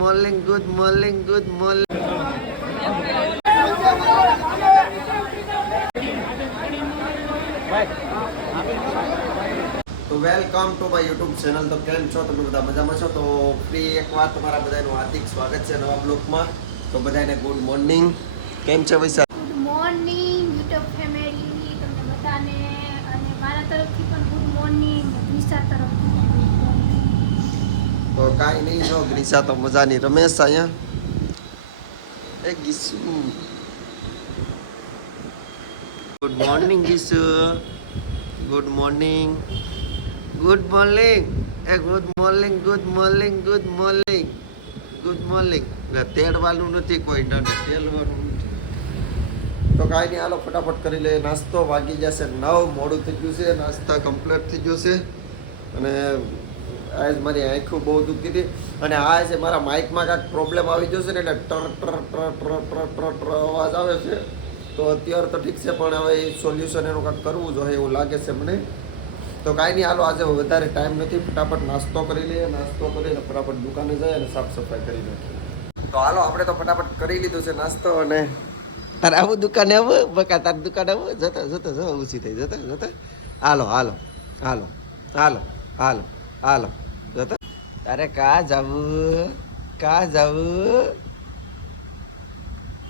Morning good morning good morning તો welcome to my YouTube channel તો કેમ છો? તમે બધા મજામાં છો? તો ફ્રી એક વાર તમારા બધાનું હાર્દિક સ્વાગત છે નવા બ્લોગમાં. તો બધાને ગુડ મોર્નિંગ કેમ છે Vaishal good morning YouTube family તમને બધાને અને મારા તરફથી પણ ગુડ મોર્નિંગ નિશા તરફથી પણ good morning. તો કાંઈ નહીં તો મજાની રમેશ અહીંયા. એ ગીસુ ગુડ મોર્નિંગ ગીસુ ગુડ મોર્નિંગ ગુડ મોર્નિંગ એ good morning good morning good morning good morning તેડવાનું નથી કોઈ તેડવાનું તો કાંઈ નહીં, હાલો ફટાફટ કરી લે નાસ્તો વાગી જશે નવ, મોડું થઈ ગયું છે. નાસ્તા કમ્પ્લીટ થઈ ગયો છે. અને આજ મારી આંખો બહુ દુખતી હતી અને આ છે મારા માઇકમાં કાંઈક પ્રોબ્લેમ આવી જશે ને એટલે ટર ટર ટર ટર ટર ટર ટર અવાજ આવે છે. તો અત્યારે તો ઠીક છે, પણ હવે એ સોલ્યુશન એનું કાંઈક કરવું જોઈએ એવું લાગે છે મને. તો કાંઈ નહીં, હાલો, આજે વધારે ટાઈમ નથી, ફટાફટ નાસ્તો કરી લઈએ. નાસ્તો કરીને ફટાફટ દુકાને જાય અને સાફ સફાઈ કરી નાખીએ. તો હાલો, આપણે તો ફટાફટ કરી લીધું છે નાસ્તો અને તારે આવું દુકાને આવું? બકા, તારી દુકાને આવું? જતા જતા જતા ઊંચી થઈ, જતા જતા. હાલો હાલો હાલો હાલો હાલો હાલો. તારે કા જવું કા જવું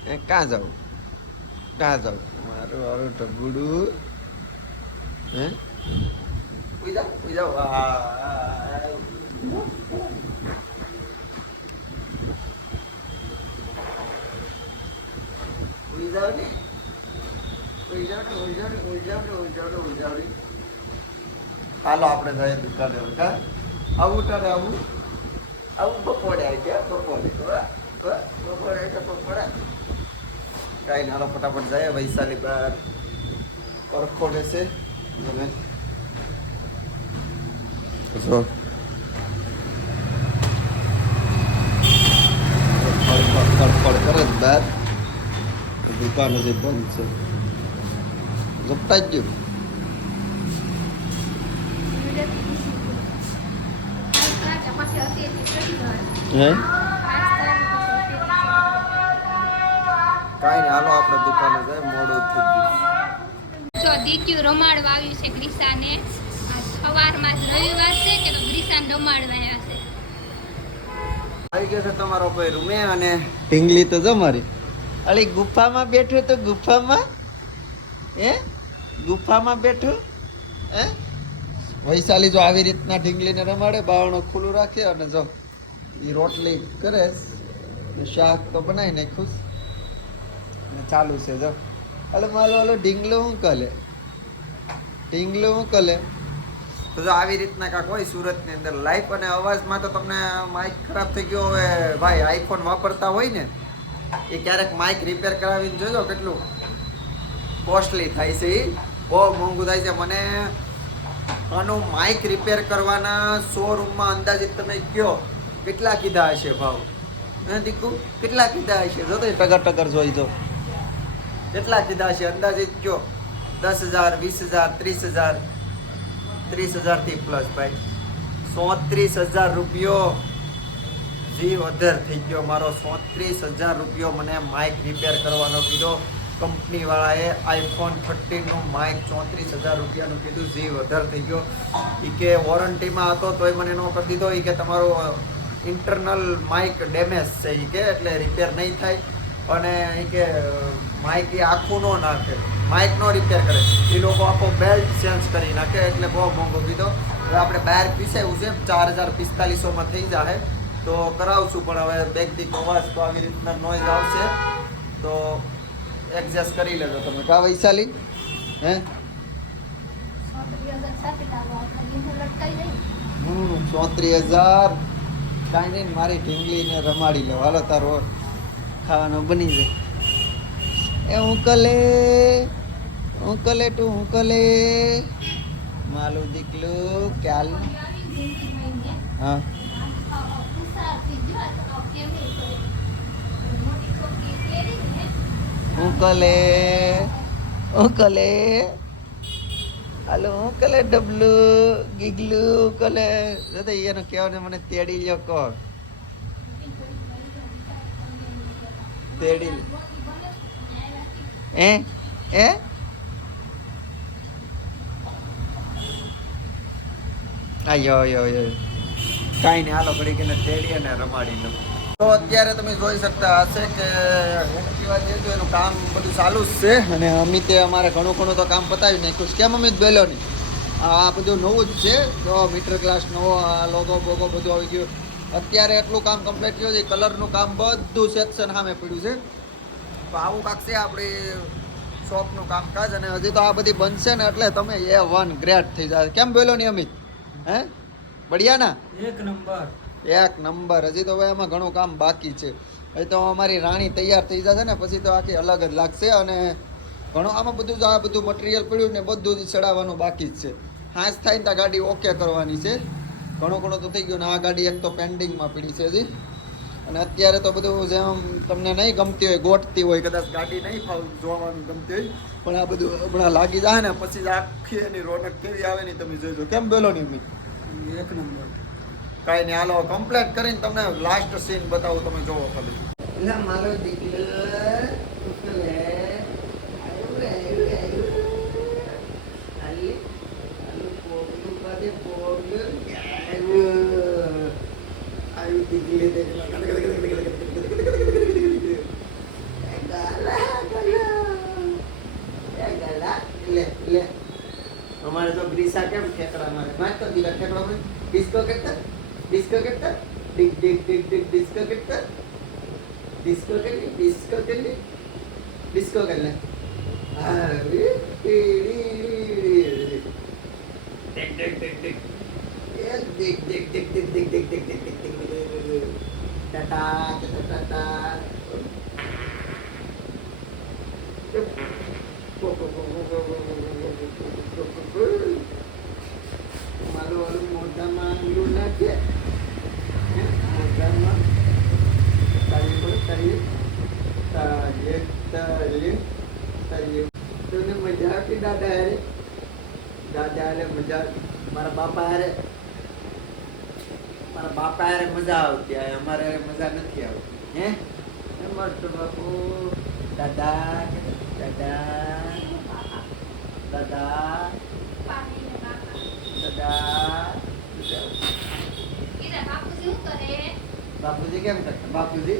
એ કા જવું કા જવું મારું મારું ટબુડું હે ઉઈ જાઓ ઉઈ જાઓ આ ઉઈ જાઓ ને ઉઈ જાઓ ને ઉઈ જાઓ ને ઉઈ જાઓ ને ઉઈ જાઓ ને ઉઈ જાઓ ને હાલો આપણે જઈએ દુકાને હવે, કા આવું તારે આવું? આવું બપોરે આવી ગયા બપોરે? બપોરે ગયા બપોરે. કાંઈ નાનો ફટાફટ જાય વૈશાલી બાર. પરખો લેશે. અને જો. ખડખડ કરે જ બાર. દુકાન હજી બંધ છે. ઝપટાઈ જ ગયું. હે? કાઈ હાલો આપણે દુકાને જાય મોડું થઈ ગયું. જો દીકરીઓ રમાડવા આવ્યું છે ગ્રીસાને. સવારમાં જ રવિવાર છે કે તો ગ્રીસાને રમાડવા આવ્યા છે. આવી ગયો છે તમારો ભાઈ રૂમે અને ઢીંગલી તો જો મારી. અલી ગુફામાં બેઠું તો ગુફામાં? હે? ગુફામાં બેઠું? હે? વૈશાલી જો આવી રીતના ઢીંગલીને રમાડે બાવણો ખુલ્લું રાખે અને જો એ રોટલી કરે શાક તો બનાવી નાખ્યું ને ચાલુ છે, જો. એટલે માલો ઓલો ઢીંગલો હું કલે? ઢીંગલો હું કલે? તો જો આવી રીતના કાંક હોય સુરતની અંદર લાઈફ અને અવાજમાં તો તમને માઇક ખરાબ થઈ ગયો હવે ભાઈ આઈફોન વાપરતા હોય ને, એ ક્યારેક માઇક રિપેર કરાવીને જોજો કેટલું કોસ્ટલી થાય છે એ બહુ મોંઘું થાય છે. મને આનું માઇક રિપેર કરવાના શોરૂમમાં અંદાજિત તમે કયો કેટલા કીધા હશે ભાવ? હે દીકુ, કેટલા કીધા હશે? જો તો ટગર ટગર જોઈ જો કેટલા કીધા હશે? અંદાજિત કયો? દસ હજાર, વીસ હજાર, ત્રીસ હજાર. ત્રીસ હજારથી પ્લસ ભાઈ. સોત્રીસ હજાર રૂપિયો. જી વધાર થઈ ગયો મારો. સોત્રીસ હજાર રૂપિયો મને માઇક રિપેર કરવાનો કીધો. કંપનીવાળાએ આઈફોન થર્ટીનનું માઇક ચોત્રીસ હજાર રૂપિયાનું કીધું. જી વધાર થઈ ગયો. એ કે વોરંટીમાં હતો, તોય મને નો કરી દીધો. એ કે તમારો ઇન્ટરનલ માઇક ડેમેજ છે એ કે એટલે રિપેર નહીં થાય. અને એ કે માઇક એ આખું ન નાખે. માઇક નો રિપેર કરે. એ લોકો આખો બેલ્ટ ચેન્જ કરી નાખે એટલે બહુ મોંઘો કીધો. હવે આપણે બહાર પીસાયું છે ચાર હજાર પિસ્તાલીસોમાં થઈ જાય તો કરાવશું પણ હવે બેગથી અવાજ તો આવી રીતના નોઈઝ આવશે. તો એડજસ્ટ કરી લેજો તમે. કા વૈશાલી? હે? ચોત્રીસ હજાર. કાંઈ નહીં, મારી ઢીંગલીને રમાડી લો હાલો, તારો ખાવાનો બની જાય. એ હું કલે હું કલે તું હું કલે માલું દીકલું, ક્યાલ? હા. હું કલે હું કલે હાલો, હું કલે ડબલું, ગીગલું, કલે, દાદા, એનો કહેવાને મને તેડી લ્યો કોણ? તેડી એ એ આયો આયો આયો. કાંઈ નહીં, હાલો ઘડી કે તેડી અને રમાડી લો તો અત્યારે તમે જોઈ શકતા હશે કે એક્ટિવા જે છે એનું કામ બધું ચાલુ જ છે અને અમિતે અમારે ઘણું ઘણું તો કામ પતાવી નાખ્યું છે. કેમ અમિત બેલો નહીં? આ બધું નવું જ છે. તો મીટર ક્લાસ નવો આ લોગો બોગો બધું આવી ગયું. અત્યારે એટલું કામ કમ્પ્લીટ થયું છે. કલરનું કામ બધું સેક્શન સામે પડ્યું છે. તો આવું કાંક છે આપણી શોપનું કામકાજ અને હજી તો આ બધી બનશે ને એટલે તમે એ વન ગ્રેટ થઈ જાય કેમ બોલો નહીં અમિત? હે? બઢિયા ના એક નંબર. એક નંબર. હજી તો ભાઈ એમાં ઘણું કામ બાકી છે. એ તો અમારી રાણી તૈયાર થઈ જશે ને, પછી તો આખી અલગ જ લાગશે અને ઘણું આમાં બધું જ આ બધું મટીરિયલ પડ્યું ને, બધું જ ચડાવવાનું બાકી જ છે. હાંસ થાય ને ત્યાં ગાડી ઓકે કરવાની છે. ઘણું ઘણું તો થઈ ગયું ને, આ ગાડી એક તો પેન્ડિંગમાં પડી છે હજી. અને અત્યારે તો બધું જેમ તમને નહીં ગમતી હોય, ગોઠતી હોય, કદાચ ગાડી નહીં ફાવ, જોવાનું ગમતી હોય, પણ આ બધું હમણાં લાગી જાય ને, પછી આખી એની રોનક કેવી આવે ને તમે જોઈજો કેમ બોલો નહીં એક નંબર. કાંઈ નહીં, હાલો કમ્પ્લેટ કરીને તમને લાસ્ટ સીન બતાવું, તમે જોવો ખાલી. મારો દીકરો અમારે તો ગ્રીસા કેમ ઠેકડા મારે? મારે તો દીરા ઠેકડા ડિસ્કો કરતા ડિસ્કો કરતા ડિક ડિક ડિક ડિક ડિસ્કો કરતા ડિસ્કો કરી ડિસ્કો કરી ડિસ્કો કર લે અરે ટિક ટિક ટિક ટિક એ ટિક ટિક ટિક ટિક ટિક ટિક ટિક ટિક ટિક ટિક ટિક ટાટા ટાટા દાદા દાદા મારા બાપા હારે? મજા આવતી. અમારે મજા નથી આવતી. હે? મસ્ત બાપુ? દાદા દાદા દાદા. બાપુજી કેમ કરતા બાપુજી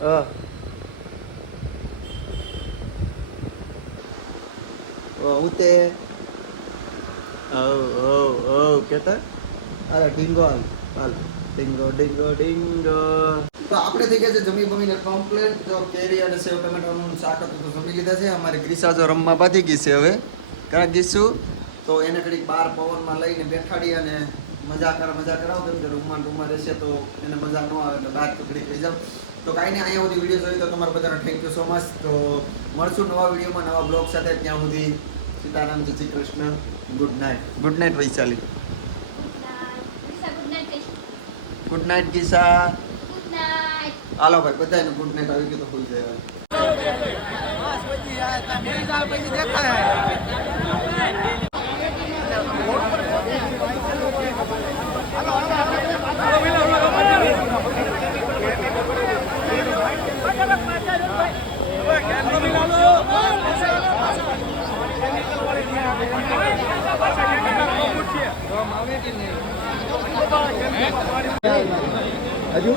વાહ એ વાહ એ વાહ વાહ હું તે. ઓ ઓ ઓ કેતા? અરે ડીંગો હાલ હાલ. ડીંગો ડીંગો ડીંગો. તો આપણે થઈ ગયા છે જમી બમીને કમ્પ્લેટ જો કેરી અને સેવ ટમેટાનું શાક હતું તો જમી લીધા છે. અમારે ગ્રીસા જો રમવા બાંધી ગઈ છે હવે. કારણ ગીશું? તો એને ઘડીક બહાર પવનમાં લઈને બેઠાડી અને મજા કર મજા કરાવો. કેમ કે રૂમમાં રૂમમાં રહેશે તો એને મજા ન આવે એટલે બહાર તો ઘડીક લઈ જાઓ. તો કાંઈ નહીં અહીંયા સુધી વીડિયો જોઈ તો તમારા બધાને થેન્ક યુ સો મચ તો મળશું નવા વિડીયોમાં નવા બ્લોગ સાથે. ત્યાં સુધી સીતારામ જય Shri Krishna. Good night good night Vaishali. Good night ગીસા હાલો ભાઈ બધાને ગુડ નાઇટ આવી ગયું તો ખુલ જાય હજુ